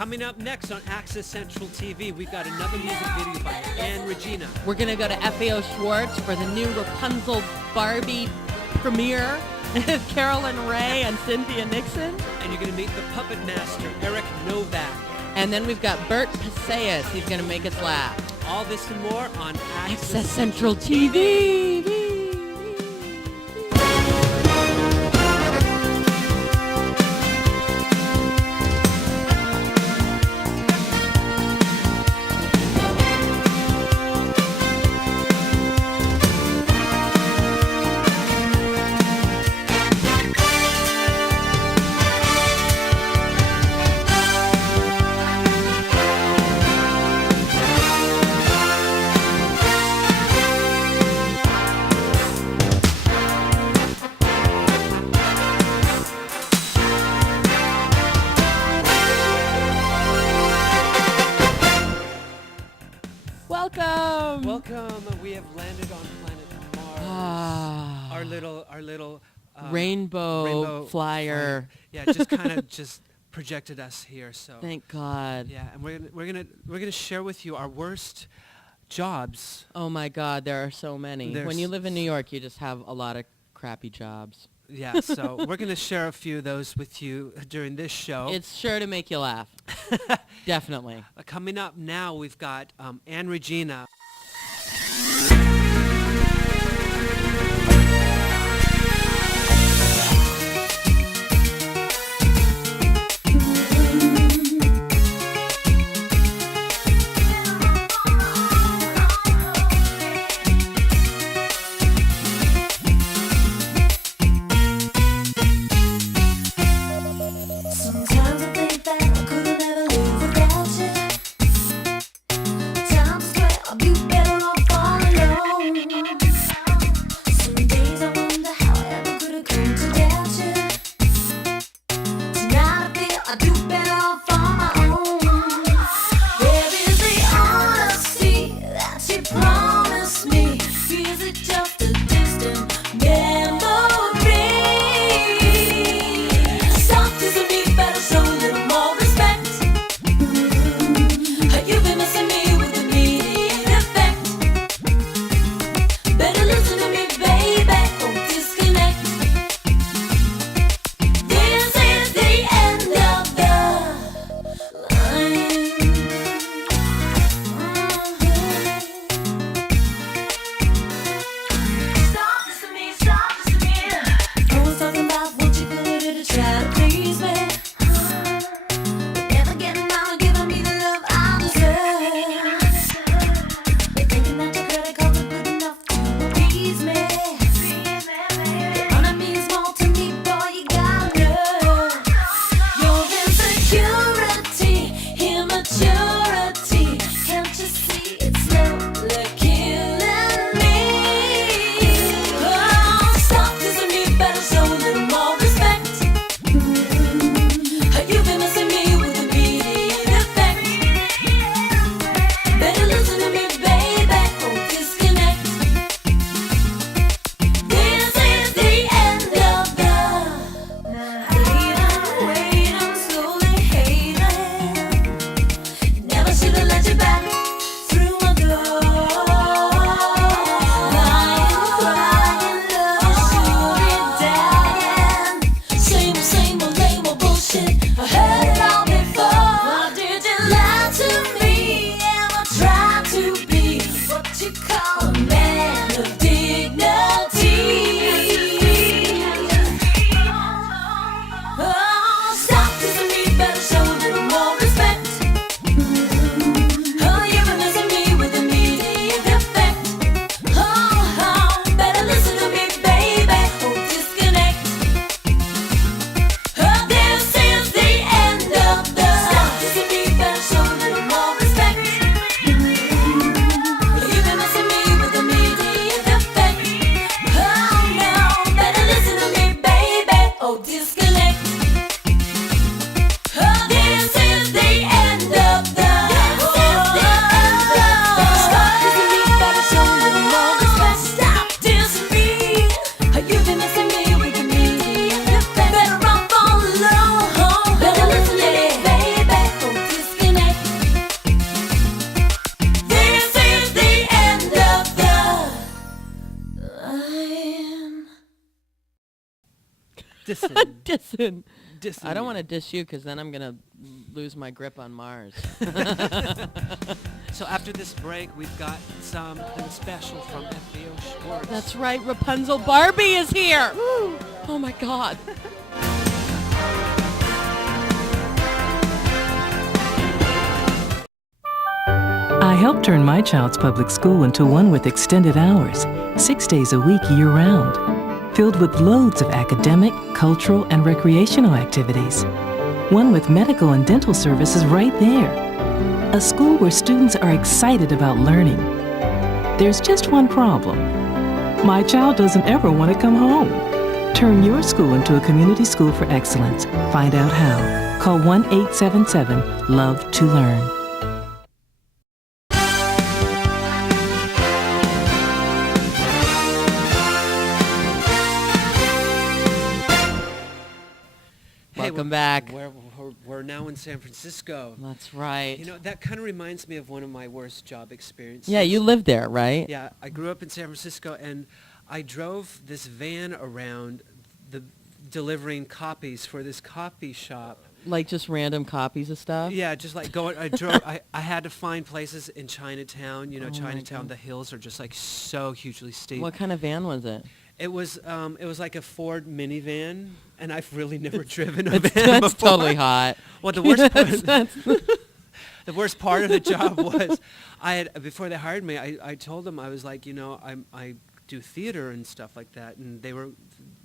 Coming up next on Access Central TV, we've got another music video by Anne Regina. We're going to go to FAO Schwarz for the new Rapunzel Barbie premiere with Carolyn Rhea and Cynthia Nixon. And you're going to meet the puppet master, Novak. And then we've got Burt Paseos. He's going to make us laugh. All this and more on Access Central TV. Welcome. We have landed on planet Mars. Our little rainbow flyer. Yeah, just kind of just projected us here. So thank God. Yeah, and we're gonna share with you our worst jobs. Oh my God, there are so many. When you live in New York, you just have a lot of crappy jobs. Yeah, so we're gonna share a few of those with you during this show. It's sure to make you laugh. Definitely. Coming up now, we've got Anne Regina. I'll be Dissin. Dissin I don't me. want to diss you because then I'm going to lose my grip on Mars. So after this break, we've got something special from FAO Schwarz. That's right. Rapunzel Barbie is here. Woo. Oh, my God. I helped turn my child's public school into one with extended hours, 6 days a week year-round, filled with loads of academic, cultural, and recreational activities. One with medical and dental services right there. A school where students are excited about learning. There's just one problem. My child doesn't ever want to come home. Turn your school into a community school for excellence. Find out how. Call 1-877-LOVE-TO-LEARN. Welcome back. We're now in San Francisco. That's right. You know, that kind of reminds me of one of my worst job experiences. Yeah, you lived there, right? Yeah, I grew up in San Francisco, and I drove this van around delivering copies for this copy shop. Like just random copies of stuff? Yeah, just like going. I had to find places in Chinatown. You know, Oh my Chinatown. God. The hills are just like so hugely steep. What kind of van was it? It was like a Ford minivan, and I've really never driven a That's van before. totally hot. Well, the worst part. That's- The worst part of the job was, before they hired me, I told them, I was like, you know, I do theater and stuff like that, and they were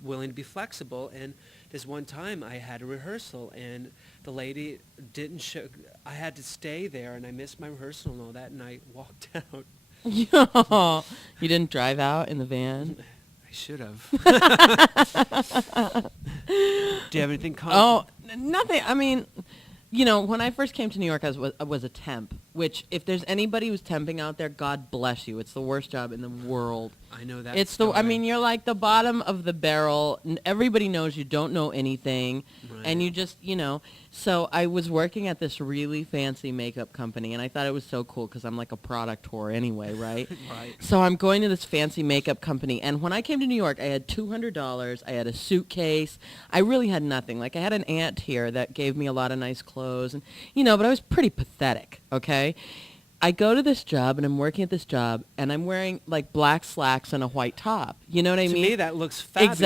willing to be flexible. And this one time I had a rehearsal, and the lady didn't show. I had to stay there, and I missed my rehearsal and all that, and I walked out. Yo, you didn't drive out in the van? I should have. Do you have anything? Nothing. I mean, you know, when I first came to New York, I was a temp, which if there's anybody who's temping out there, God bless you. It's the worst job in the world. I know that. I mean, you're like the bottom of the barrel. Everybody knows you don't know anything. Right. And you just, you know. So I was working at this really fancy makeup company, and I thought it was so cool because I'm like a product whore anyway, right? Right. So I'm going to this fancy makeup company, and when I came to New York, I had $200. I had a suitcase. I really had nothing. Like, I had an aunt here that gave me a lot of nice clothes, and you know, but I was pretty pathetic, okay? I go to this job, and I'm working at this job, and I'm wearing, like, black slacks and a white top. You know what I To mean? me, that looks fabulous.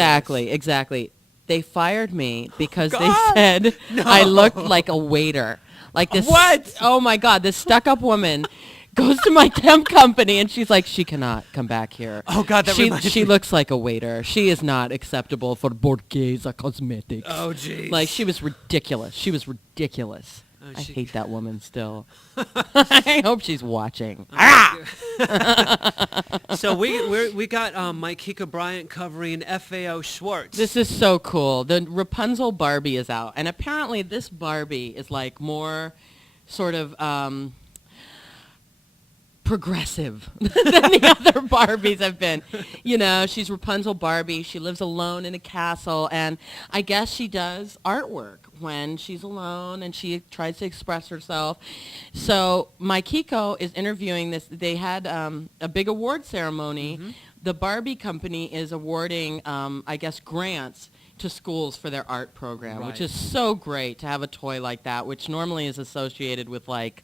Exactly. They fired me because they God! said No. I looked like a waiter. Like this. What? Oh, my God. This stuck-up woman goes to my temp company, and she's like, she cannot come back here. Oh, God, that reminds She me. looks like a waiter. She is not acceptable for Borghese Cosmetics. Oh, jeez. Like, she was ridiculous. Oh, I she- hate that woman still. I hope she's watching. So we got Mykeko Bryant covering FAO Schwarz. This is so cool. The Rapunzel Barbie is out, and apparently this Barbie is like more sort of progressive than the other Barbies have been. You know, she's Rapunzel Barbie. She lives alone in a castle, and I guess she does artwork when she's alone, and she tries to express herself. So Mykeko is interviewing this. They had a big award ceremony. Mm-hmm. The Barbie company is awarding, I guess, grants to schools for their art program, Right. which is so great to have a toy like that, which normally is associated with, like,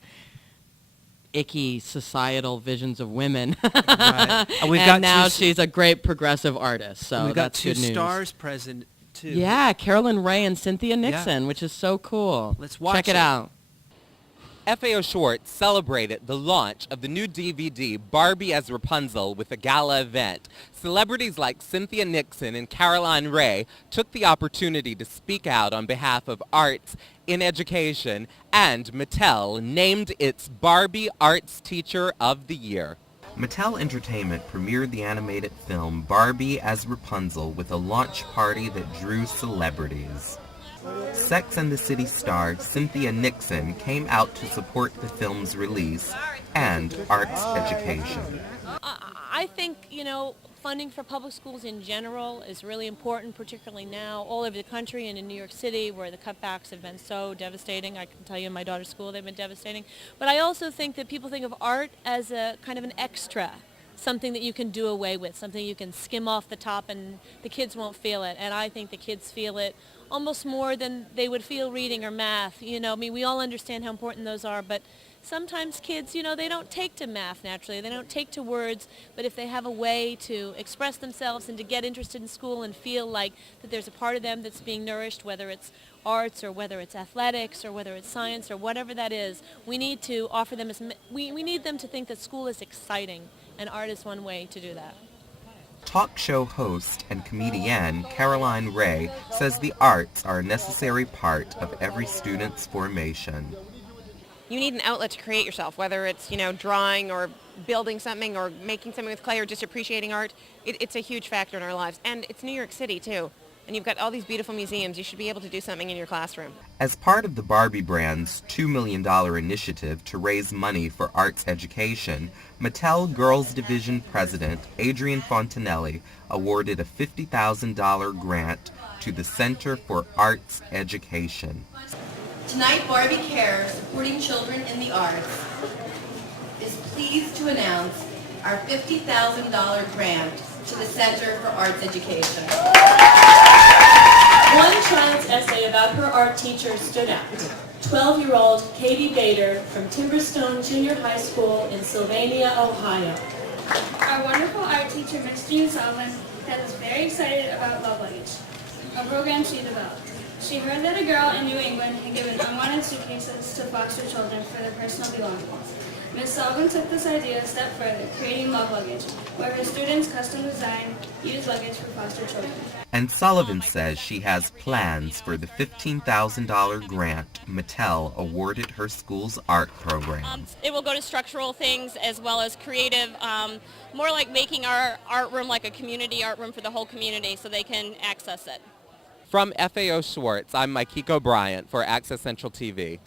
icky societal visions of women. Right. And we've and got now two- she's a great progressive artist, so We've got that's two good news. stars present too. Yeah, Carolyn Rhea and Cynthia Nixon, which is so cool. Let's watch Check it it. out. FAO Schwarz celebrated the launch of the new DVD Barbie as Rapunzel with a gala event. Celebrities like Cynthia Nixon and Caroline Rhea took the opportunity to speak out on behalf of arts in education, and Mattel named its Barbie Arts Teacher of the Year. Mattel Entertainment premiered the animated film Barbie as Rapunzel with a launch party that drew celebrities. Sex and the City star Cynthia Nixon came out to support the film's release and arts education. I think, you know, funding for public schools in general is really important, particularly now all over the country and in New York City where the cutbacks have been so devastating. I can tell you in my daughter's school they've been devastating. But I also think that people think of art as a kind of an extra something that you can do away with, something you can skim off the top and the kids won't feel it. And I think the kids feel it almost more than they would feel reading or math. You know, I mean, we all understand how important those are, but sometimes kids, you know, they don't take to math naturally. They don't take to words, but if they have a way to express themselves and to get interested in school and feel like that there's a part of them that's being nourished, whether it's arts or whether it's athletics or whether it's science or whatever that is, we need to offer them we need them to think that school is exciting, and art is one way to do that. Talk show host and comedian Caroline Rhea says the arts are a necessary part of every student's formation. You need an outlet to create yourself, whether it's, you know, drawing or building something or making something with clay or just appreciating art. It's a huge factor in our lives. And it's New York City, too. And you've got all these beautiful museums. You should be able to do something in your classroom. As part of the Barbie brand's $2 million initiative to raise money for arts education, Mattel Girls Division President Adrian Fontanelli awarded a $50,000 grant to the Center for Arts Education. Tonight, Barbie Care, supporting children in the arts, is pleased to announce our $50,000 grant to the Center for Arts Education. One child's essay about her art teacher stood out. 12-year-old Katie Bader from Timberstone Junior High School in Sylvania, Ohio. Our wonderful art teacher, Ms. Jean Sullivan, has us very excited about Love Luggage, a program she developed. She heard that a girl in New England had given unwanted suitcases to foster children for their personal belongings. Ms. Sullivan took this idea a step further, creating Love Luggage, where her students custom design used luggage for foster children. And Sullivan says she has plans for the $15,000 grant Mattel awarded her school's art program. It will go to structural things as well as creative, more like making our art room like a community art room for the whole community so they can access it. From FAO Schwarz, I'm Mykeko Bryant for Access Central TV.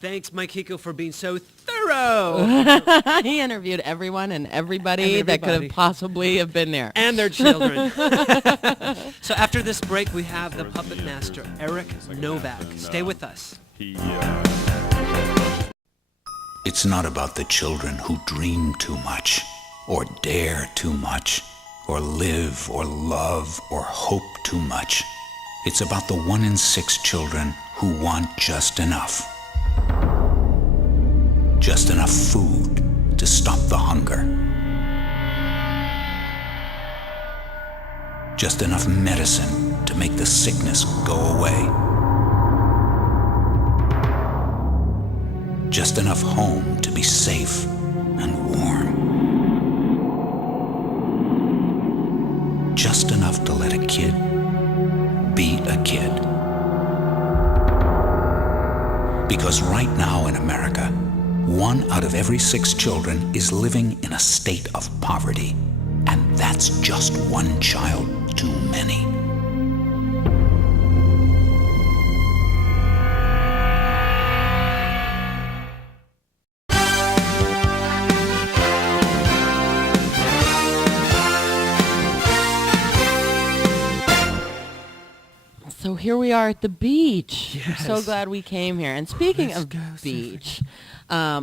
Thanks, Mykeko, for being so thorough. He interviewed everyone and everybody that could have possibly have been there. And their children. So after this break, we have the puppet master, Eric Novak. Stay with us. It's not about the children who dream too much, or dare too much, or live or love or hope too much. It's about the 1 in 6 children who want just enough. Just enough food to stop the hunger. Just enough medicine to make the sickness go away. Just enough home to be safe and warm. Just enough to let a kid be a kid. Because right now in America, 1 out of every 6 children is living in a state of poverty. And that's just 1 child too many. So here we are at the beach. Yes. I'm so glad we came here. And speaking of beach,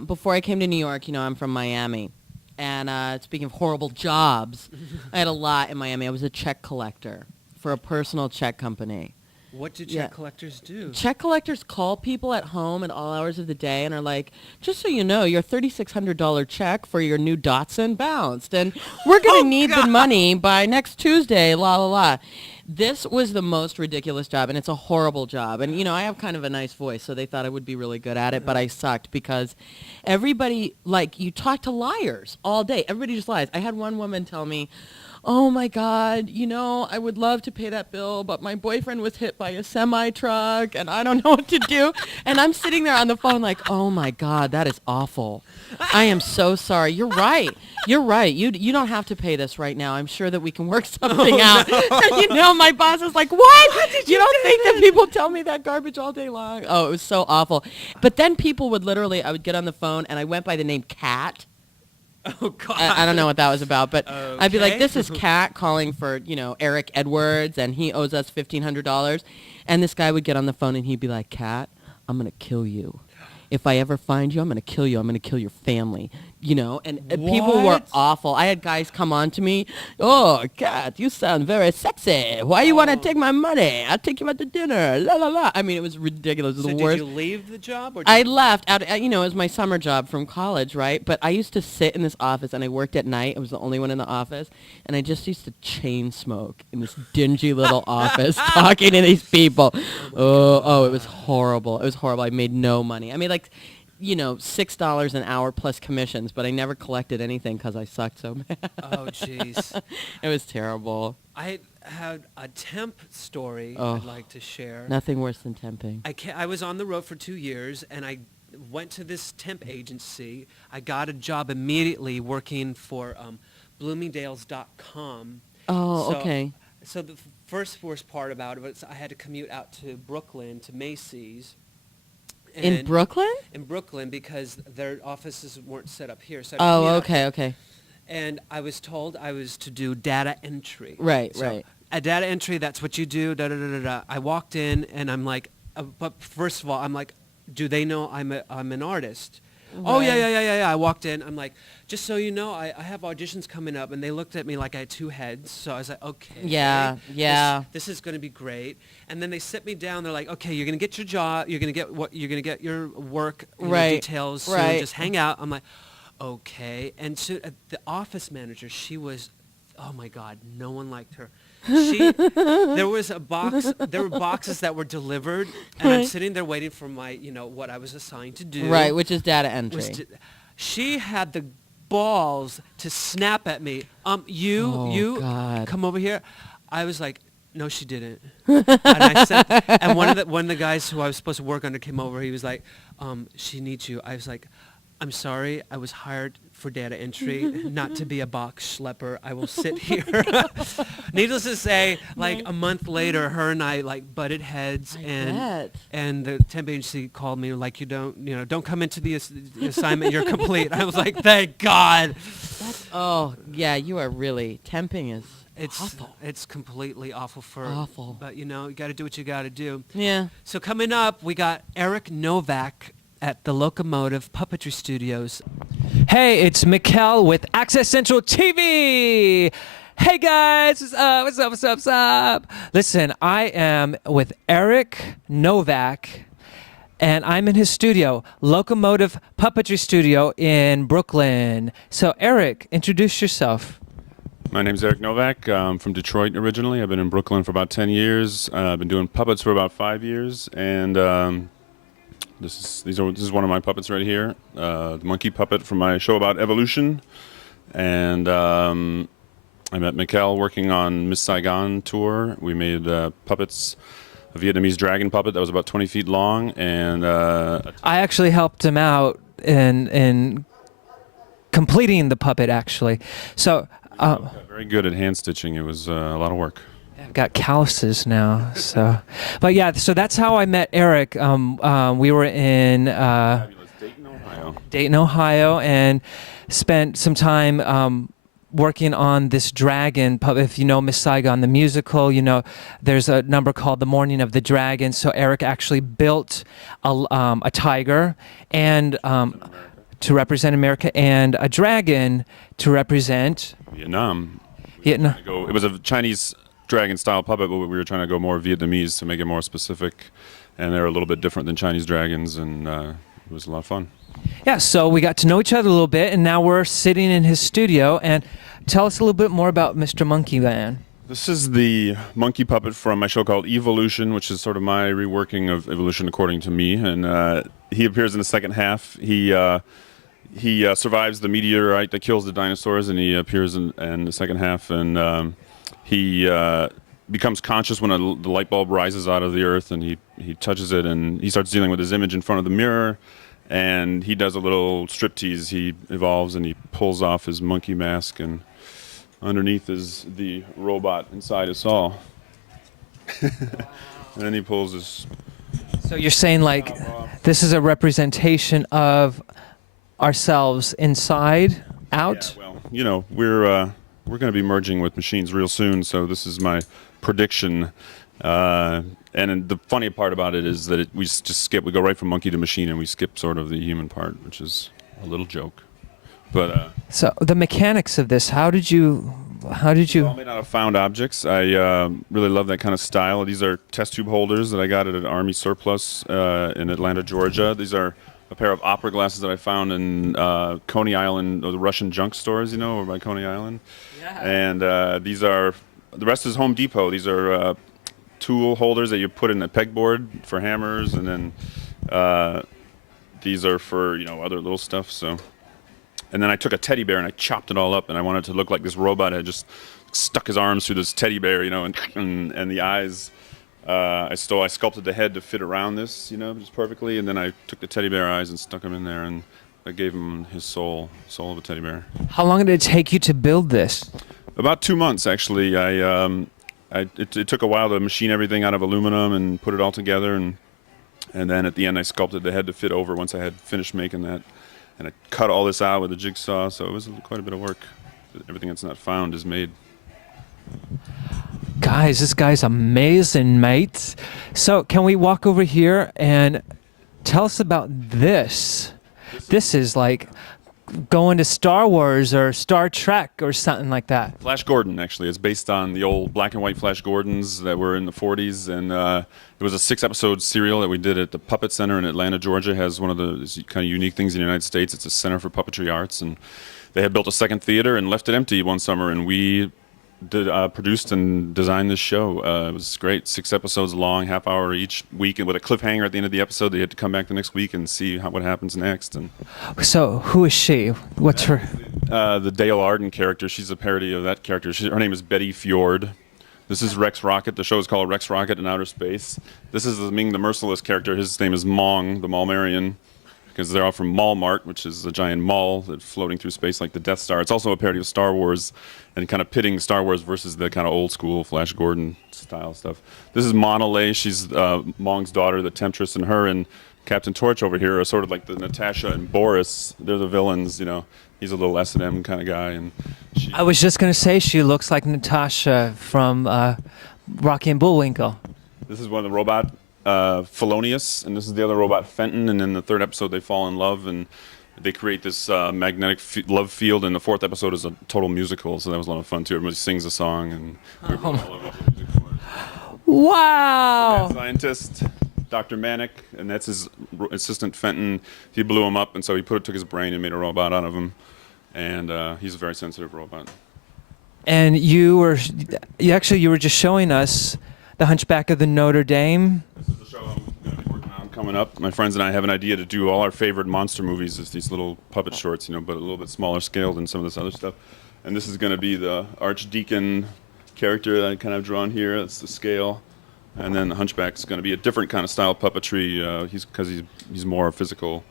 before I came to New York, you know, I'm from Miami. And speaking of horrible jobs, I had a lot in Miami. I was a check collector for a personal check company. What do check collectors do? Check collectors call people at home at all hours of the day and are like, just so you know, your $3,600 check for your new Datsun bounced. And we're going to need the money by next Tuesday, la, la, la. This was the most ridiculous job, and it's a horrible job. And, you know, I have kind of a nice voice, so they thought I would be really good at it, but I sucked because everybody, like, you talk to liars all day. Everybody just lies. I had one woman tell me, oh, my God, you know, I would love to pay that bill, but my boyfriend was hit by a semi-truck, and I don't know what to do. And I'm sitting there on the phone like, oh, my God, that is awful. I am so sorry. You're right. You're right. You don't have to pay this right now. I'm sure that we can work something out. No. And, you know, my boss is like, what? You don't think that people tell me that garbage all day long? Oh, it was so awful. But then people would literally, I would get on the phone, and I went by the name Kat. Oh, God. I don't know what that was about, but Okay. I'd be like, this is Kat calling for, you know, Eric Edwards, and he owes us $1,500. And this guy would get on the phone, and he'd be like, Kat, I'm going to kill you. If I ever find you, I'm going to kill you. I'm going to kill your family. you know, and people were What? awful. I had guys come on to me, "Oh, Kat, you sound very sexy. Why you want to take my money? I'll take you out to dinner." La la la. I mean, it was ridiculous. It was So the did worst. you leave the job? Or I left out, you know, it was my summer job from college, right? But I used to sit in this office, and I worked at night. I was the only one in the office, and I just used to chain smoke in this dingy little office, talking to these people. Oh, it was horrible. It was horrible. I made no money. I made like, you know, $6 an hour plus commissions, but I never collected anything because I sucked so bad. Oh, jeez. It was terrible. I had a temp story Oh, I'd like to share. Nothing worse than temping. I was on the road for 2 years, and I went to this temp agency. I got a job immediately working for Bloomingdales.com. Oh, So- okay. So the first worst part about it was I had to commute out to Brooklyn to Macy's. In And- Brooklyn? In Brooklyn, because their offices weren't set up here. So I had to Oh, commute out okay, okay. And I was told I was to do data entry. Right, So right. At data entry, that's what you do. Da da da da da. I walked in and I'm like, but first of all, I'm like, do they know I'm an artist? Oh yeah, Right. yeah. I walked in. I'm like, just so you know, I have auditions coming up, and they looked at me like I had two heads. So I was like, okay. Yeah, yeah. This is going to be great. And then they sit me down. They're like, okay, you're going to get your job. You're going to get your work Right, details soon. right. Just hang out. I'm like, okay. And so the office manager, she was, oh my God, no one liked her. There was a box. There were boxes that were delivered, and I'm Right. sitting there waiting for my, what I was assigned to do. Right, which is data entry. She had the balls to snap at me. You God. come over here. I was like, no, she didn't. And I said, and one of the guys who I was supposed to work under came over. He was like, she needs you. I was like, I'm sorry, I was hired for data entry, not to be a box schlepper. I will sit here. Needless to say, like a month later, her and I like butted heads, and the temp agency called me like, don't come into the assignment. You're complete. I was like, thank God. Oh yeah, you are really temping is awful. It's completely awful Awful. But you got to do what you got to do. Yeah. So coming up, we got Eric Novak at the Locomotive Puppetry Studios. Hey, it's Mikkel with Access Central TV. Hey guys, what's up? Listen, I am with Eric Novak, and I'm in his studio, Locomotive Puppetry Studio in Brooklyn. So Eric, introduce yourself. My name's Eric Novak. I'm from Detroit originally. I've been in Brooklyn for about 10 years. I've been doing puppets for about 5 years, and this is one of my puppets right here, the monkey puppet from my show about evolution. And I met Mikkel working on Miss Saigon tour. We made puppets, a Vietnamese dragon puppet that was about 20 feet long, and I actually helped him out in completing the puppet, actually. So. got very good at hand stitching. It was a lot of work. I've got calluses now, so. But yeah, so that's how I met Eric. We were in Dayton, Ohio, and spent some time working on this dragon puppet. If you know Miss Saigon, the musical, there's a number called The Morning of the Dragon. So Eric actually built a tiger and to represent America, and a dragon to represent Vietnam. It was a Chinese dragon-style puppet, but we were trying to go more Vietnamese to make it more specific, and they're a little bit different than Chinese dragons, and it was a lot of fun. Yeah, so we got to know each other a little bit, and now we're sitting in his studio. And tell us a little bit more about Mr. Monkey Man. This is the monkey puppet from my show called Evolution, which is sort of my reworking of evolution according to me, and he appears in the second half. He survives the meteorite that kills the dinosaurs, and he appears in the second half, and he becomes conscious when the light bulb rises out of the earth, and he touches it, and he starts dealing with his image in front of the mirror, and he does a little striptease. He evolves, and he pulls off his monkey mask, and underneath is the robot inside us all. And then he pulls his... So you're saying, like, this is a representation of ourselves inside, out? Yeah, well, we're going to be merging with machines real soon, so this is my prediction. And the funny part about it is that we go right from monkey to machine, and we skip sort of the human part, which is a little joke. But So the mechanics of this, how did you? all made out of found objects. I really love that kind of style. These are test tube holders that I got at an Army surplus in Atlanta, Georgia. These are a pair of opera glasses that I found in Coney Island, or the Russian junk stores, over by Coney Island. Yeah. And these are, the rest is Home Depot. These are tool holders that you put in a pegboard for hammers, and then these are for, other little stuff. So, and then I took a teddy bear and I chopped it all up, and I wanted it to look like this robot had just stuck his arms through this teddy bear, and the eyes. I sculpted the head to fit around this, just perfectly, and then I took the teddy bear eyes and stuck them in there, and I gave him his soul of a teddy bear. How long did it take you to build this? About 2 months, actually. It took a while to machine everything out of aluminum and put it all together, and then at the end I sculpted the head to fit over once I had finished making that, and I cut all this out with a jigsaw, so it was quite a bit of work. Everything that's not found is made. Guys, this guy's amazing, mate. So can we walk over here and tell us about this? This is like going to Star Wars or Star Trek or something like that. Flash Gordon, actually. It's based on the old black and white Flash Gordons that were in the 40s, and it was a 6-episode serial that we did at the Puppet Center in Atlanta, Georgia. It has one of the kind of unique things in the United States. It's a center for puppetry arts, and they had built a second theater and left it empty one summer, and we produced and designed this show. It was great. 6 episodes long, half hour each week, and with a cliffhanger at the end of the episode. They had to come back the next week and see what happens next. And so, who is she? What's her? The Dale Arden character. She's a parody of that character. Her name is Betty Fjord. This is Rex Rocket. The show is called Rex Rocket in Outer Space. This is the Ming the Merciless character. His name is Mong, the Malmarian, because they're all from Malmart, which is a giant mall that's floating through space like the Death Star. It's also a parody of Star Wars, and kind of pitting Star Wars versus the kind of old school Flash Gordon style stuff. This is Monolay. She's Mong's daughter, the Temptress, and her and Captain Torch over here are sort of like the Natasha and Boris. They're the villains, He's a little S&M kind of guy, and I was just gonna say she looks like Natasha from Rocky and Bullwinkle. This is one of the robot Felonious, and this is the other robot Fenton, and in the 3rd episode they fall in love and they create this magnetic love field, and the 4th episode is a total musical, so that was a lot of fun too. Everybody sings a song, and all over the music for it. Wow! Mad scientist Dr. Manic, and that's his assistant Fenton. He blew him up, and so he took his brain and made a robot out of him, and he's a very sensitive robot. And you were just showing us The Hunchback of the Notre Dame. This is the show I'm going to be working on coming up. My friends and I have an idea to do all our favorite monster movies as these little puppet shorts, but a little bit smaller scale than some of this other stuff. And this is going to be the Archdeacon character that I kind of drawn here. That's the scale. And then the Hunchback is going to be a different kind of style puppetry. He's more physical,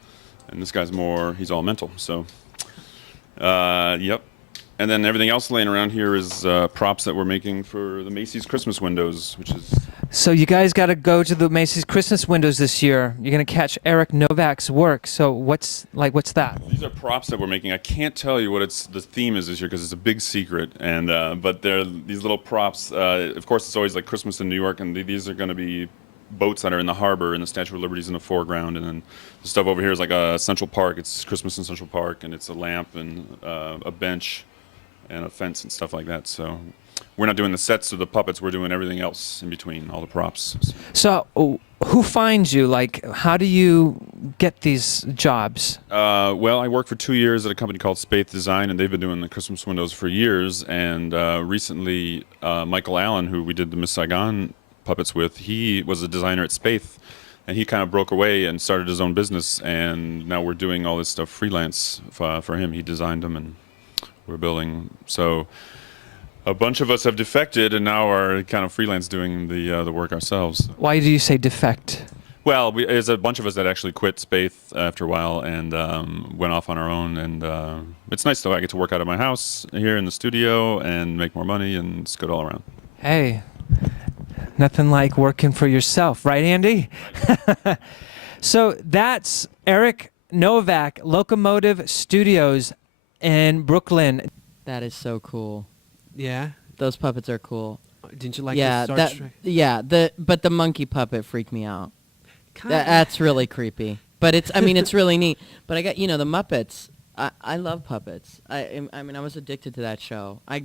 and this guy's he's all mental. So, yep. And then everything else laying around here is props that we're making for the Macy's Christmas windows, which is... So you guys got to go to the Macy's Christmas windows this year. You're going to catch Eric Novak's work. So what's that? These are props that we're making. I can't tell you what the theme is this year because it's a big secret. And but they're these little props. Of course, it's always like Christmas in New York, and these are going to be boats that are in the harbor, and the Statue of Liberty is in the foreground, and then the stuff over here is like a Central Park. It's Christmas in Central Park, and it's a lamp and a bench and a fence and stuff like that. So we're not doing the sets of the puppets. We're doing everything else in between, all the props. So who finds you? Like, how do you get these jobs? Well, I worked for 2 years at a company called Spaith Design, and they've been doing the Christmas windows for years. And recently, Michael Allen, who we did the Miss Saigon puppets with, he was a designer at Spaith, and he kind of broke away and started his own business. And now we're doing all this stuff freelance for him. He designed them, and we're building. So a bunch of us have defected and now are kind of freelance doing the work ourselves. Why do you say defect? Well, there's a bunch of us that actually quit Spaith after a while and went off on our own. And it's nice, though. I get to work out of my house here in the studio and make more money, and it's good all around. Hey, nothing like working for yourself, right, Andy? Right. So that's Eric Novak, Locomotive Studios in Brooklyn. That is so cool. Yeah? Those puppets are cool. Didn't you like the Star Trek? Yeah, but the monkey puppet freaked me out. Kinda. That's really creepy. But it's really neat. But I got, the Muppets, I love puppets. I mean, I was addicted to that show. I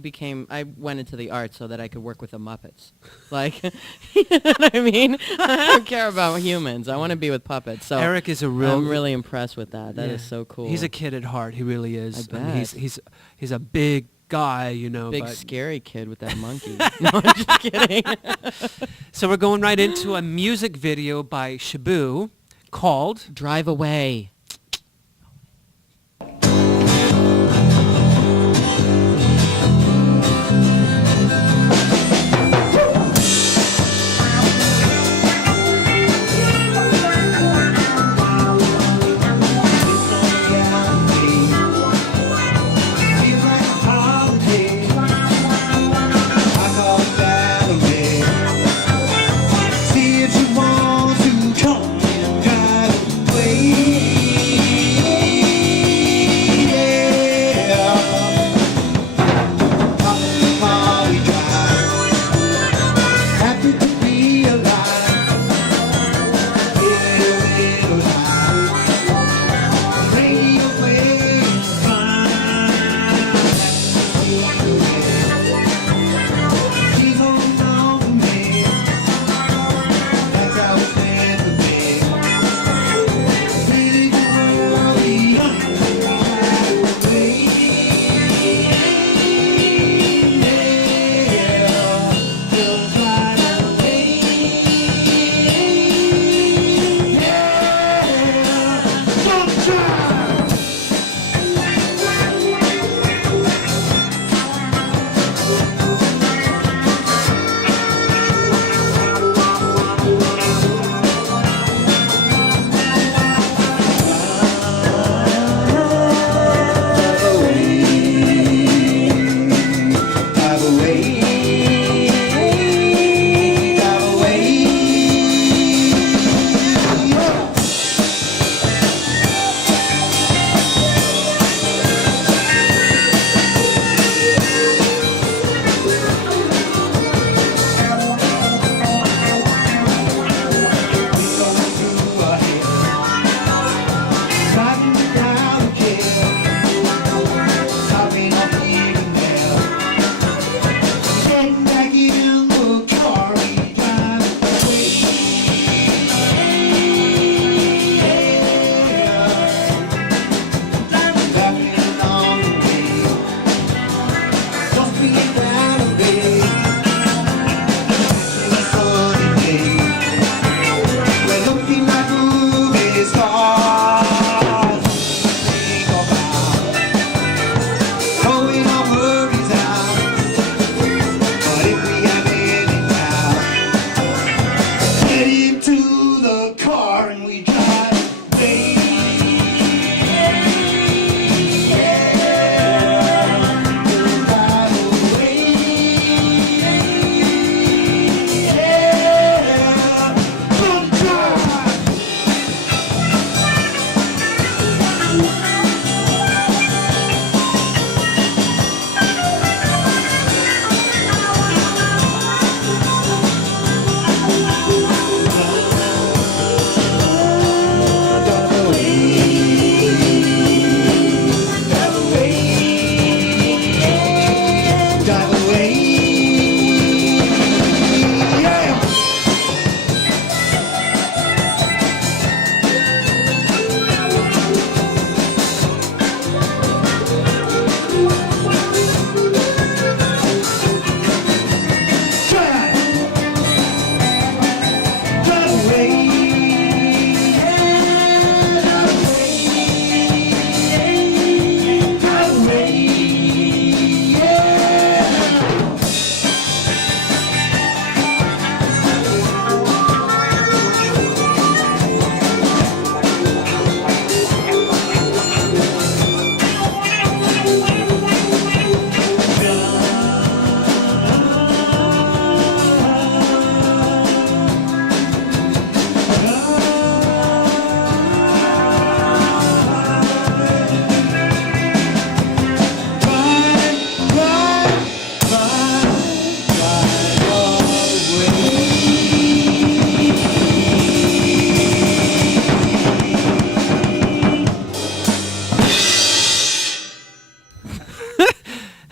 went into the arts so that I could work with the Muppets. Like, you know what I mean? I don't care about humans. I want to be with puppets. So Eric is I'm really impressed with that. That is so cool. He's a kid at heart. He really is. I bet. I mean, he's a big guy, you know. Big but scary kid with that monkey. No, I'm just kidding. So we're going right into a music video by CEBU called Drive Away. See if you want to come and drive away.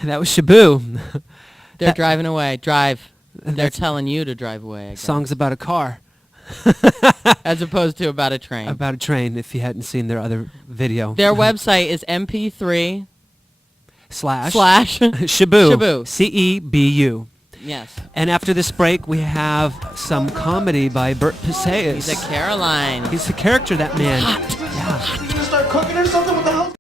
That was CEBU. They're driving away. Drive. They're That's- telling you to drive away. I guess. Songs about a car. As opposed to about a train. About a train, if you hadn't seen their other video. Their website is mp3 slash CEBU. CEBU. CEBU. Yes. And after this break, we have some comedy by Burt Paseos. He's a Caroline. He's a character, that man. You gonna start cooking or something? What the hell?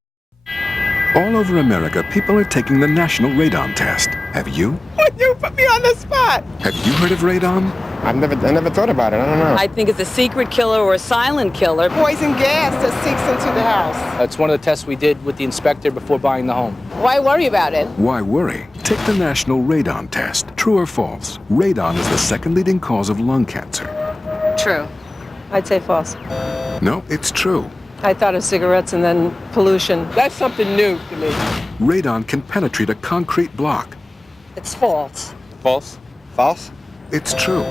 All over America, people are taking the National Radon Test. Have you? You put me on the spot. Have you heard of radon? I never thought about it. I don't know. I think it's a secret killer or a silent killer. Poison gas that seeps into the house. That's one of the tests we did with the inspector before buying the home. Why worry about it? Why worry? Take the National Radon Test. True or false? Radon is the second leading cause of lung cancer. True. I'd say false. No, it's true. I thought of cigarettes and then pollution. That's something new to me. Radon can penetrate a concrete block. It's false. False? False? It's true.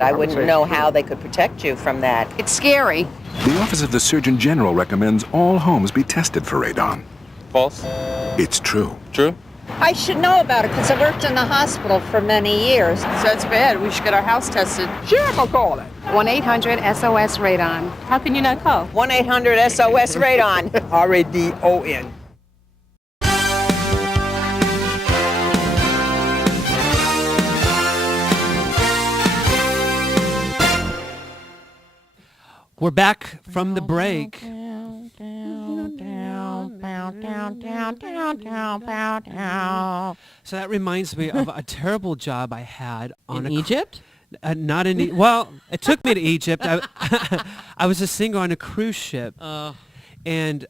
I wouldn't know how they could protect you from that. It's scary. The Office of the Surgeon General recommends all homes be tested for radon. False? It's true. True? I should know about it because I worked in the hospital for many years. So it's bad. We should get our house tested. Sure, I'm gonna call it. 1-800-SOS-RADON. How can you not call? 1-800-SOS-RADON. RADON. We're back from the break. So that reminds me of a terrible job I had on In Egypt? Not in well, it took me to Egypt. I was a singer on a cruise ship, and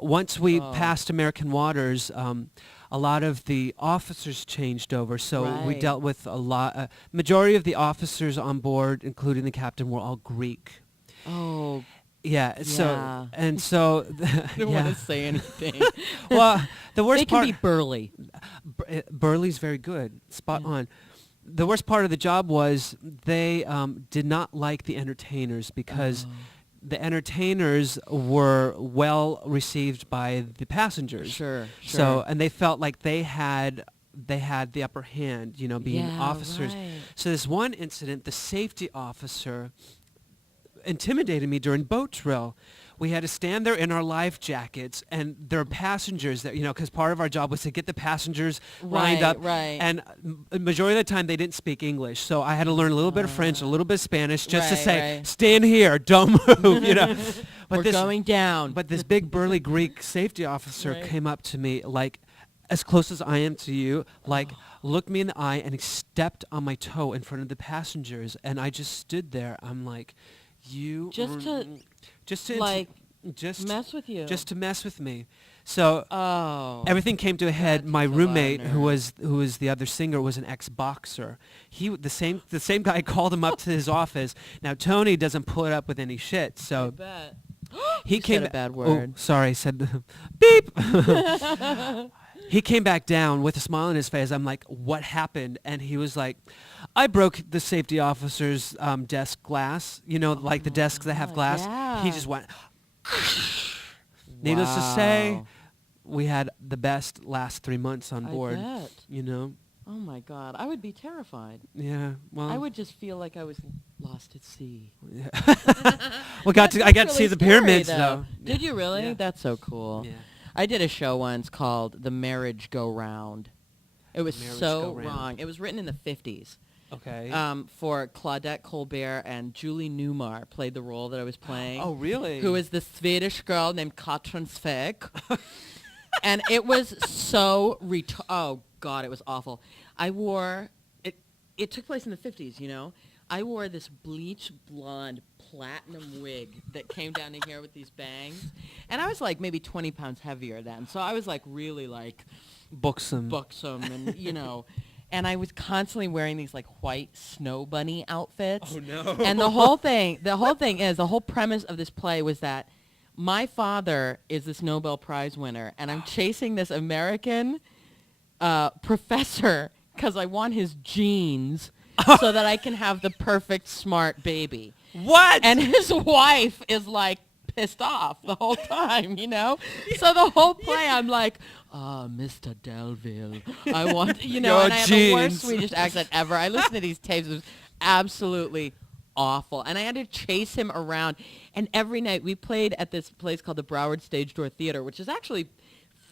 once we passed American waters, a lot of the officers changed over. So we dealt with a lot. Majority of the officers on board, including the captain, were all Greek. Oh. Yeah. So and so. I don't want to say anything. Well, the worst they part. can be burly. Burly's very good. Spot on. The worst part of the job was they did not like the entertainers because the entertainers were well received by the passengers. Sure. So and they felt like they had the upper hand, you know, being officers. Right. So this one incident, the safety officer intimidated me during boat drill. We had to stand there in our life jackets, and there are passengers that, you know, because part of our job was to get the passengers lined up. Right. And majority of the time they didn't speak English, so I had to learn a little bit of French, a little bit of Spanish, just to say, stand here, don't move, you know. We're going down. But this big burly Greek safety officer came up to me, like, as close as I am to you, like, looked me in the eye, and he stepped on my toe in front of the passengers, and I just stood there. I'm like, just to mess with you, just to mess with me. So everything came to a head. My roommate, who was the other singer, was an ex-boxer. The same guy called him up to his office. Now Tony doesn't put up with any shit, so I bet. he came said a bad word. Oh, sorry, I said beep. He came back down with a smile on his face. I'm like, what happened? And he was like, I broke the safety officer's desk glass. You know, like the desks that have glass. Yeah. He just went. Needless to say, we had the best last 3 months on board. I bet. You know. Oh my God, I would be terrified. Yeah. Well, I would just feel like I was lost at sea. Yeah. I got to see the pyramids though. Did you really? Yeah. That's so cool. Yeah. I did a show once called The Marriage Go Round. It was so wrong. It was written in the 50s. Okay. For Claudette Colbert, and Julie Newmar played the role that I was playing. Oh, really? Who is this Swedish girl named Katrin Sveg. And it was so oh God, it was awful. I wore it took place in the 50s, you know. I wore this bleach blonde platinum wig that came down to here with these bangs, and I was like maybe 20 pounds heavier then, so I was like really like buxom and you know. And I was constantly wearing these like white snow bunny outfits. Oh no. And the whole premise of this play was that my father is this Nobel Prize winner, and I'm chasing this American professor because I want his genes so that I can have the perfect smart baby. What? And his wife is like pissed off the whole time, you know? So the whole play, I'm like, Mr. Delville, I want, you know, Your and I have the worst jeans. Swedish accent ever. I listened to these tapes. It was absolutely awful. And I had to chase him around. And every night we played at this place called the Broward Stage Door Theater, which is actually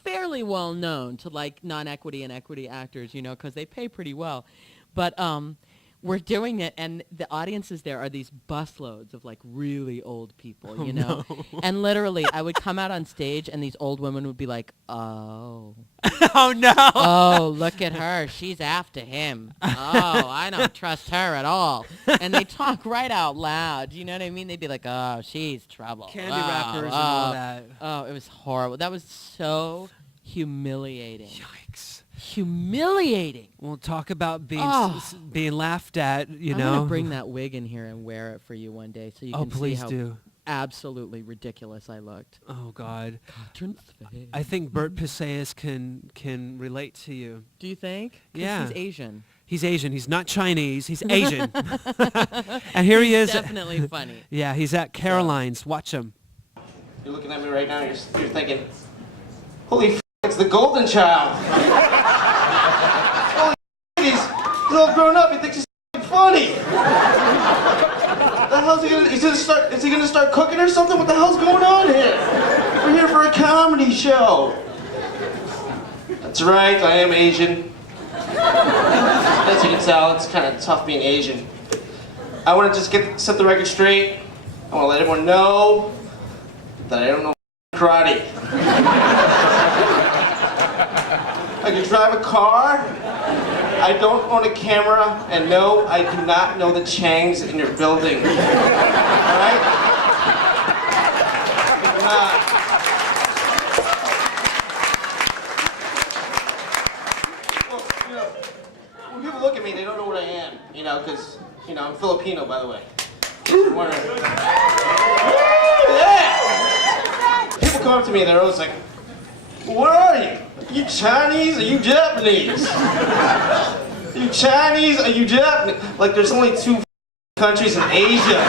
fairly well known to like non-equity and equity actors, you know, because they pay pretty well. But we're doing it, and the audiences there are these busloads of like really old people, you know. No. And literally, I would come out on stage, and these old women would be like, "Oh, oh no! Oh, look at her, she's after him. Oh, I don't trust her at all." And they talk right out loud. You know what I mean? They'd be like, "Oh, she's trouble." Candy wrappers and all that. Oh, it was horrible. That was so humiliating. Yikes. Humiliating. We'll talk about being being laughed at, you know. I'm going to bring that wig in here and wear it for you one day so you can please see how do. Absolutely ridiculous I looked. Oh, God. Katrin's face. I think Burt Paseos can relate to you. Do you think? 'Cause Yeah. he's Asian. He's Asian. He's not Chinese. He's Asian. And here he is. Definitely funny. Yeah, he's at Caroline's. Watch him. You're looking at me right now, you're thinking, holy f***, it's the golden child. Holy f***, he's all grown up, he thinks he's f***ing funny. The hell's he gonna, is he gonna start cooking or something? What the hell's going on here? We're here for a comedy show. That's right, I am Asian. As you can tell, it's kind of tough being Asian. I want to just set the record straight. I want to let everyone know that I don't know karate. I can drive a car. I don't own a camera, and no, I do not know the Changs in your building. All right? I do not. Well, you know, when people look at me, they don't know what I am, you know, because, you know, I'm Filipino, by the way. Yeah! People come up to me and they're always like, what are you? Are you Chinese? Are you Japanese? Are you Chinese? Are you Japanese? Like there's only 2 countries in Asia.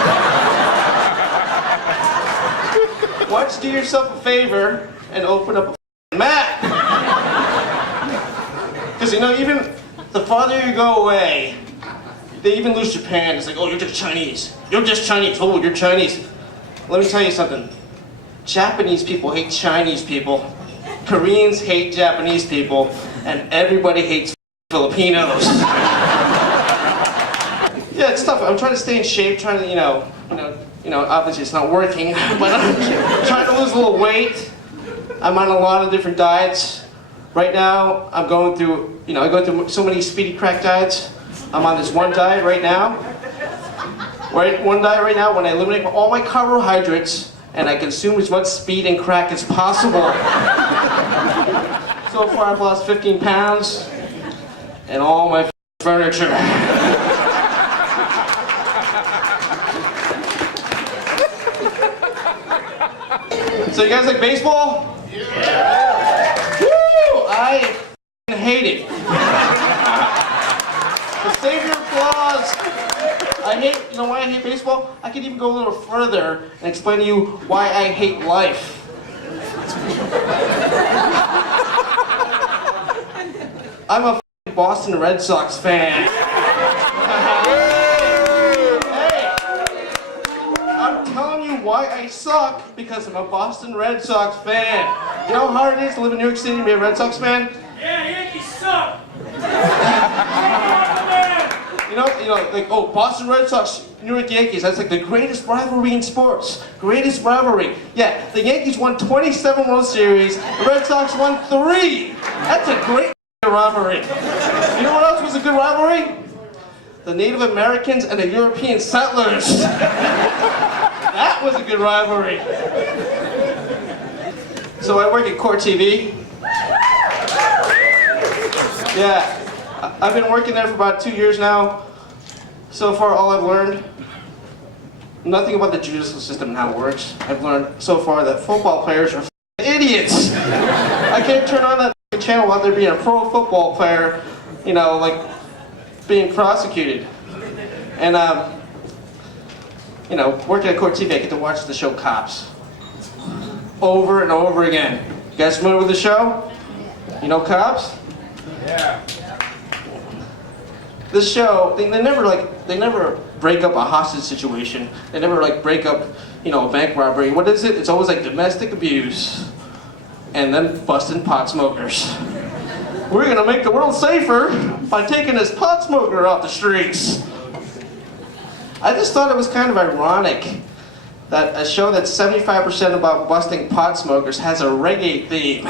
Why don't you do yourself a favor and open up a map? Because you know, even the farther you go away, they even lose Japan. It's like, oh, you're just Chinese. You're just Chinese. Oh, you're Chinese. Let me tell you something. Japanese people hate Chinese people. Koreans hate Japanese people. And everybody hates Filipinos. Yeah, it's tough. I'm trying to stay in shape, trying to, you know, obviously it's not working, but I'm trying to lose a little weight. I'm on a lot of different diets. Right now, I'm going through, I go through so many speedy crack diets. I'm on this one diet right now. One diet right now when I eliminate all my carbohydrates and I consume as much speed and crack as possible. So far I've lost 15 pounds and all my furniture. So you guys like baseball? Yeah! Woo! I hate it. So save your applause. You know why I hate baseball? I could even go a little further and explain to you why I hate life. I'm a Boston Red Sox fan. Hey, I'm telling you why I suck, because I'm a Boston Red Sox fan. You know how hard it is to live in New York City and be a Red Sox fan? Yeah, Yankees suck! You know, like, oh, Boston Red Sox, New York Yankees, that's like the greatest rivalry in sports. Greatest rivalry. Yeah, the Yankees won 27 World Series, the Red Sox won 3. That's a great rivalry. You know what else was a good rivalry? The Native Americans and the European settlers. That was a good rivalry. So I work at Court TV. Yeah, I've been working there for about 2 years now. So far, all I've learned, nothing about the judicial system and how it works. I've learned so far that football players are idiots. I can't turn on that channel while there being a pro football player, like being prosecuted. And, working at Court TV, I get to watch the show Cops. over and over again. You guys familiar with the show? You know Cops? Yeah. This show, they never break up a hostage situation. They never like break up, a bank robbery. What is it? It's always like domestic abuse. And then busting pot smokers. We're gonna make the world safer by taking this pot smoker off the streets. I just thought it was kind of ironic that a show that's 75% about busting pot smokers has a reggae theme.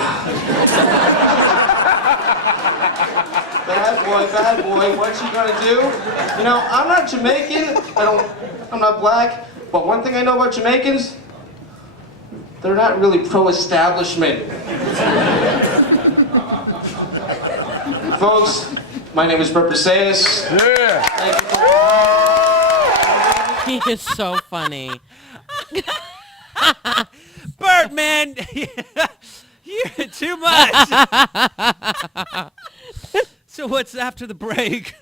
Bad boy, what you gonna do? I'm not Jamaican, I'm not black, but one thing I know about Jamaicans, they're not really pro-establishment. Folks, my name is Burt Paseos. Yeah. He is so funny. Burt, man, you're too much. So what's after the break?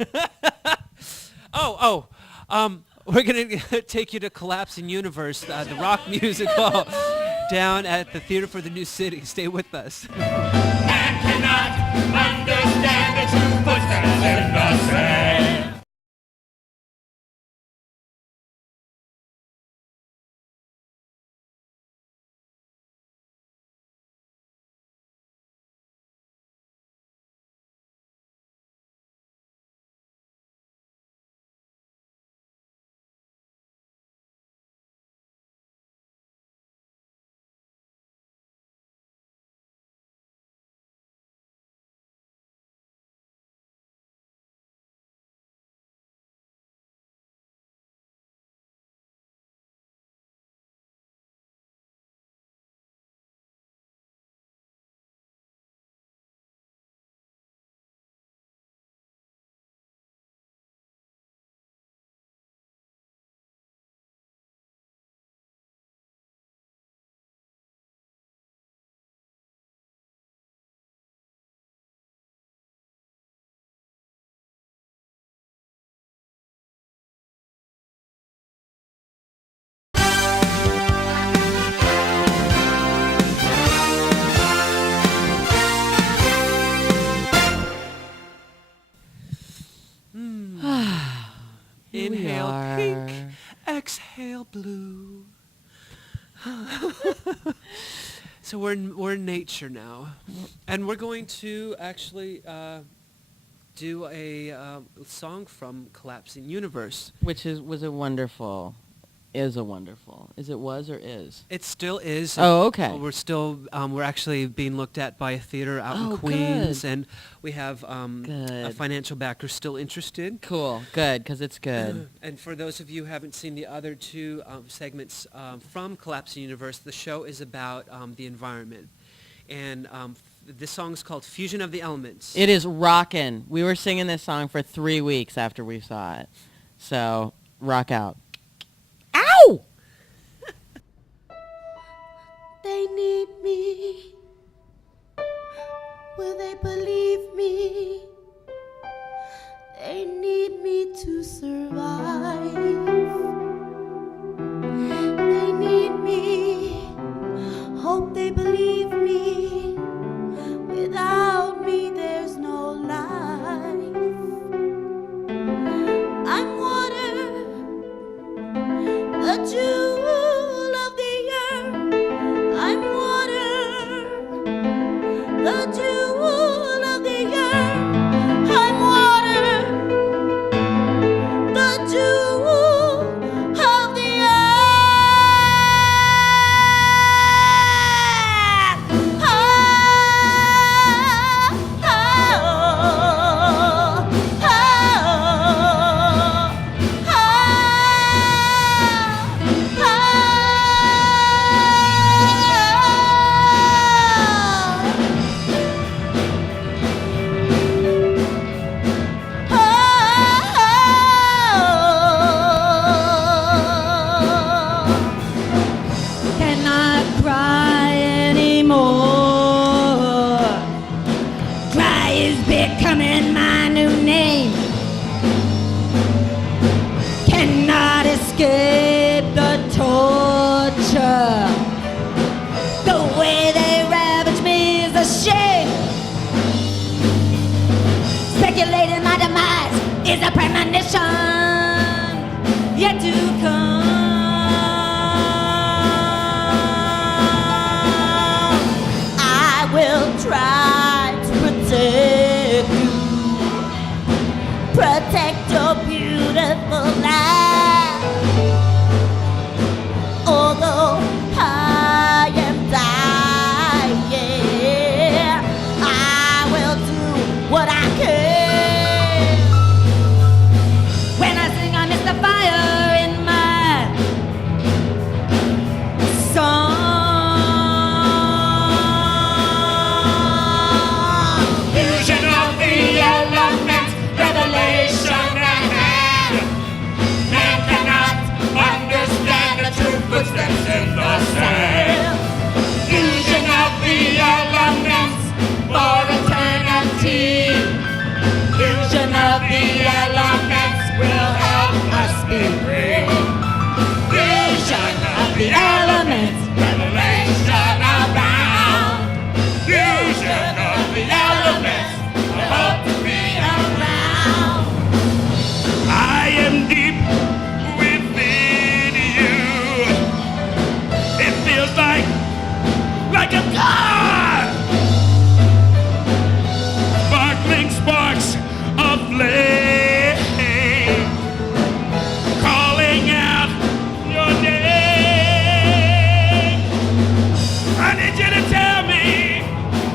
We're gonna take you to Collapsing Universe, the rock musical, down at the Theater for the New City. Stay with us. I cannot understand the true footsteps in the sand. Inhale pink, exhale blue. So we're in nature now, and we're going to actually do a song from Collapsing Universe, Which was a wonderful. Is a wonderful. Is it was or is? It still is. Oh, okay. We're still we're actually being looked at by a theater out in Queens, and we have a financial backer still interested. Cool. Good, because it's good. And for those of you who haven't seen the other two segments from Collapsing Universe, the show is about the environment, and this song is called Fusion of the Elements. It is rockin'. We were singing this song for 3 weeks after we saw it. So, rock out. Ow! They need me. Will they believe me? They need me to survive. They need me. Hope they believe me. Without me, there's no life. I'm water, the jewel of the earth. I'm water, the jewel is a premonition yet to come. I will try to protect you, protect your beautiful life. Although I am dying, I will do what I can. When I sing, I miss the fire in my song. Fusion of the elements, revelation at hand. Man cannot understand the true footsteps in the sand. Fusion of the elements for eternity. Fusion of the elements will help us be free. Fusion of the elements, revelation abound. Fusion of the elements, I hope to be around. I am deep within you. It feels like a car. Sparkling sparks of flame, calling out your name. I need you to tell me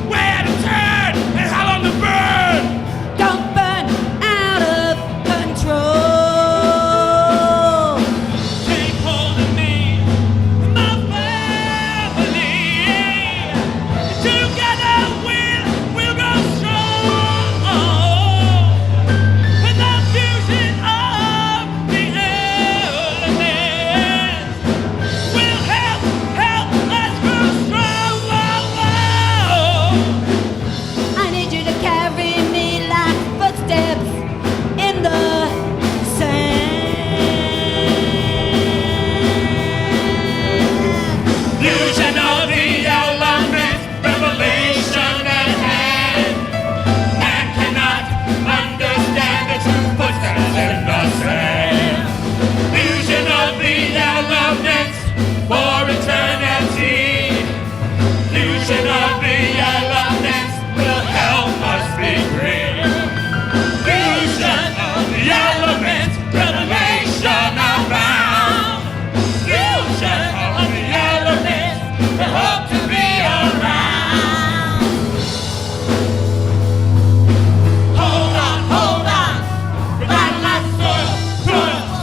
where to turn and how long to burn. Don't burn out of control. Take hold of me, my family. Together we'll grow strong. With the fusion of the elements, will help us grow strong. I need you to carry me like footsteps in the sand. Fusion of the elements, revelation at hand. Man cannot understand the true footsteps in the sand. Fusion of the elements for eternity. Fusion of the elements will help us be free. Fusion of the elements, revelation abound. Fusion of the elements, we hope to be around. Hold on, revive my soil,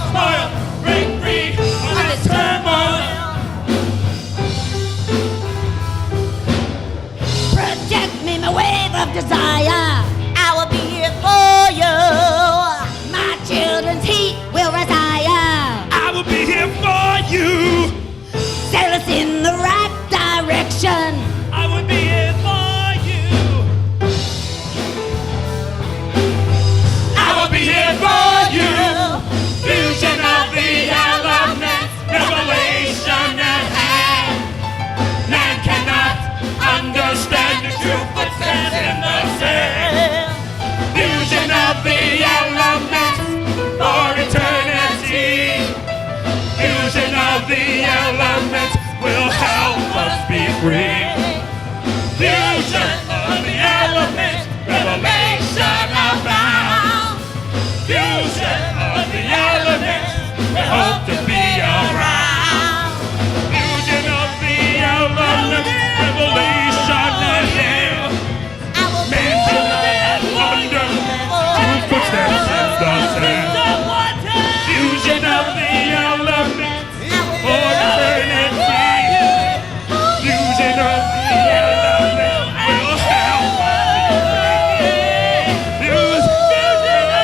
spoil, break free of this turmoil. Protect me, my wave of desire. I will be here for you. My children's heat will retire. I will be here for you. Sail us in the right direction. I will be here for you. I will be here for you. Fusion of the elements, revelation at hand. Man cannot understand the true footsteps in the sand. Fusion of the elements for eternity. Fusion of the elements will help us be free. Fusion of the elements, revelation abound. Fusion of the elements, we hope to be around. Fusion of the elements, revelation abound. Man cannot understand true footsteps in the sand. Fusion of the elements for eternity. Fusion of the elements will help us be free. Fusion of the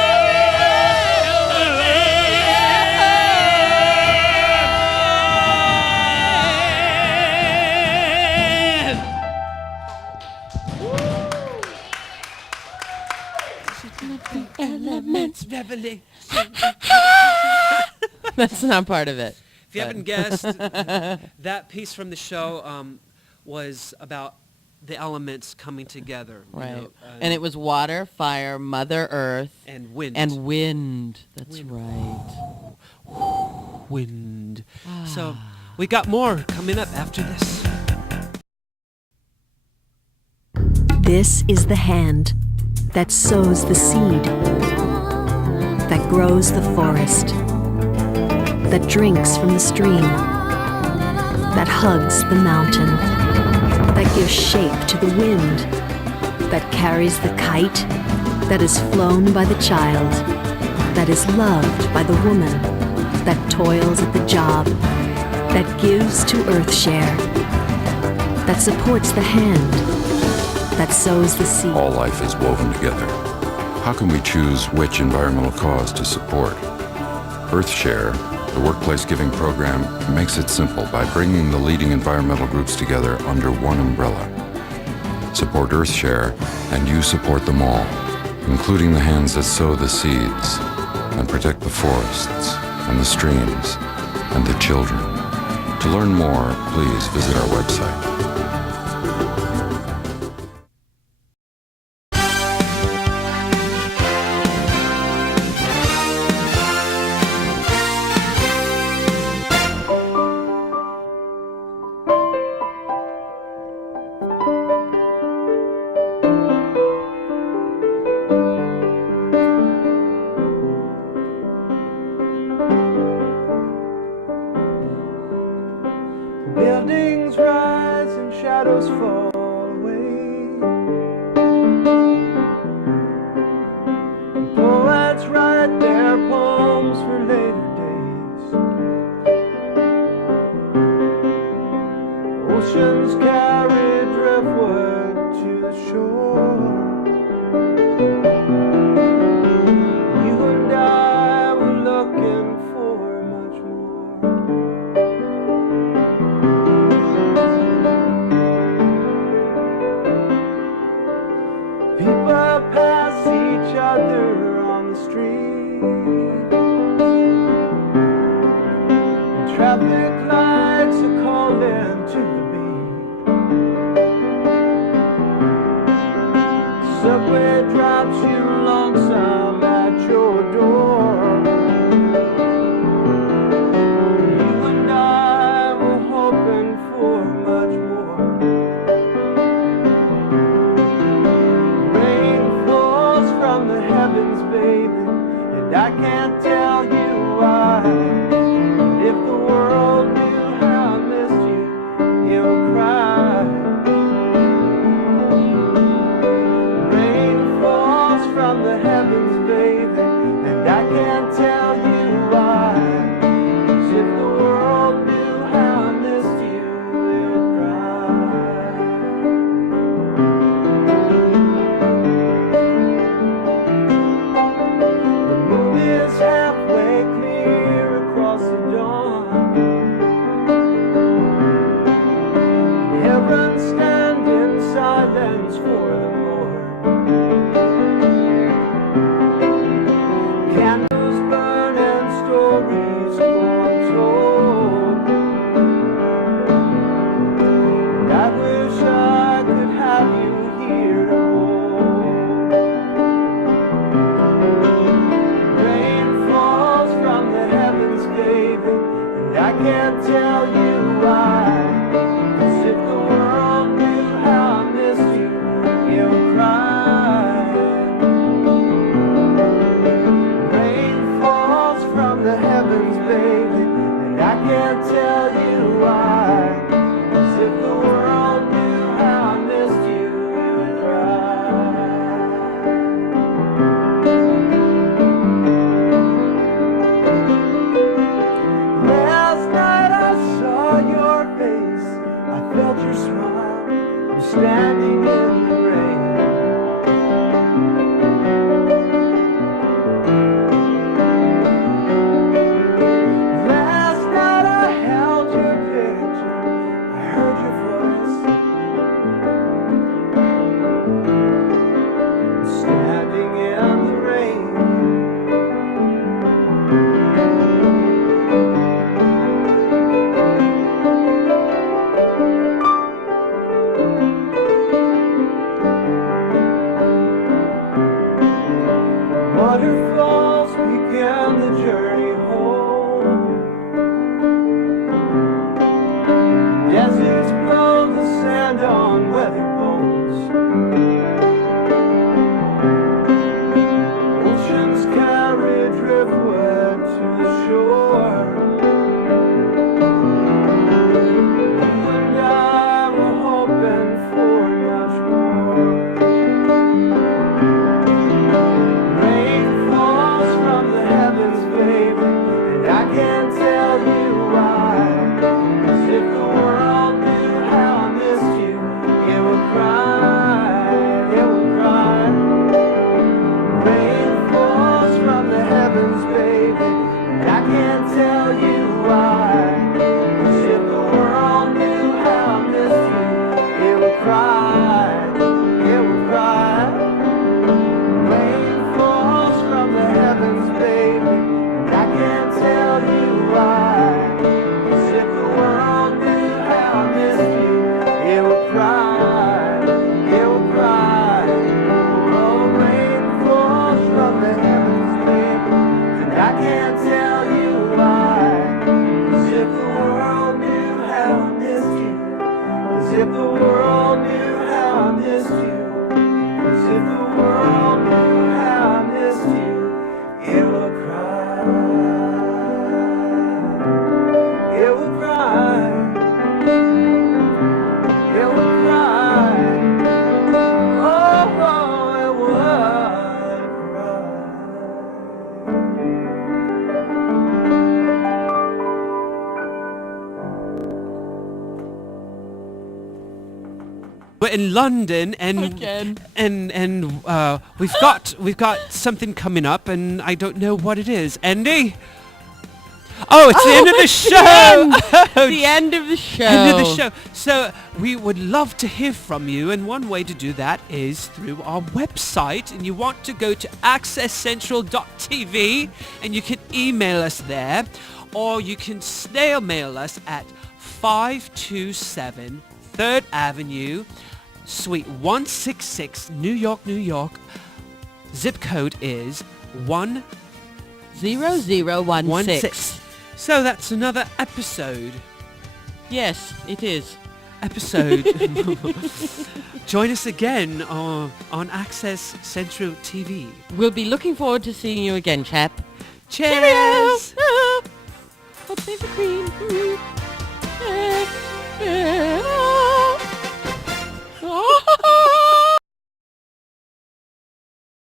Elements, revelation. That's not part of it. If you haven't guessed, that piece from the show was about the elements coming together. you Right. know, And it was water, fire, Mother Earth. And wind. And wind. That's right. Wind. So we got more coming up after this. This is the hand that sows the seed, that grows the forest, that drinks from the stream, that hugs the mountain, that gives shape to the wind, that carries the kite, that is flown by the child, that is loved by the woman, that toils at the job, that gives to Earthshare, that supports the hand, that sows the seed. All life is woven together. How can we choose which environmental cause to support? Earthshare, the workplace giving program, makes it simple by bringing the leading environmental groups together under one umbrella. Support Earthshare, and you support them all, including the hands that sow the seeds and protect the forests and the streams and the children. To learn more, please visit our website. Buildings rise and shadows fall away. And poets write their poems for later days. Oceans carry driftwood to the shore. You and I were looking for much more. People pass each other on the street, and traffic lights are calling to the beat. Subway drops you lonesome at your door. You and I were hoping for much more. From the heavens, baby, and I can't tell you why. But if the world knew how I missed you, it would cry. Rain falls from the heavens, baby, and I can't tell you why. 'Cause if the world knew how I missed you, it would cry. Is halfway clear across the dawn. Heaven stand in silence for the morn. Candles burn and stories go untold. And I wish I could have you here to hold. Rain falls from the heavens, baby, and I can't tell you why. 'Cause if the world knew how I missed you, it would cry. Rain falls from the heavens, baby, and I can't tell you why. 'Cause if the world knew how I missed you, it would cry. Last night I saw your face, I felt your smile, I'm standing in the rain. Last night I held your picture, I heard your voice, standing in the rain. for much more. Rain falls from the heavens, baby, and I can't tell you why. 'Cause if the world knew how I missed you, it would cry, it would cry. Rain falls from the heavens, baby, and I can't tell you why. 'Cause if the world knew how I missed you, it would cry, it would cry. Rain falls from the heavens, baby, and I can't tell you why. 'Cause if the world knew how I missed you, it would cry, it would cry. Oh, rain falls from the heavens, baby, and I can't tell you why. 'Cause if the world knew how I missed you, 'cause if the world knew how I missed you, 'cause if the world knew how I missed you, it would cry, it would cry, it would cry, oh, it would cry. We're in London, and Again. and we've got something coming up, and I don't know what it is. Andy? Oh, it's the end of the show. The end of the show. End of the show. So we would love to hear from you, and one way to do that is through our website. And you want to go to accesscentral.tv, and you can email us there, or you can snail mail us at 527 3rd Avenue, Suite 166, New York, New York. Zip code is 10016. So that's another episode. Yes, it is. Episode. Join us again on Access Central TV. We'll be looking forward to seeing you again, chap. Cheers! Let's save the queen.